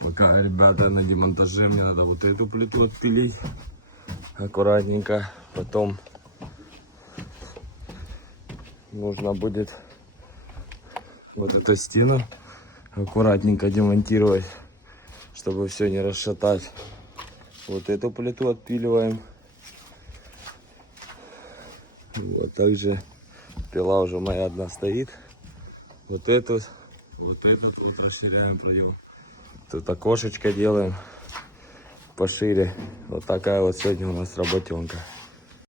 Пока, ребята, на демонтаже мне надо вот эту плиту отпилить аккуратненько. Потом нужно будет вот эту стену аккуратненько демонтировать, чтобы все не расшатать. Вот эту плиту отпиливаем. Вот также пила уже моя одна стоит. Вот этот вот расширяем проем. Тут окошечко делаем пошире. Вот такая вот сегодня у нас работенка.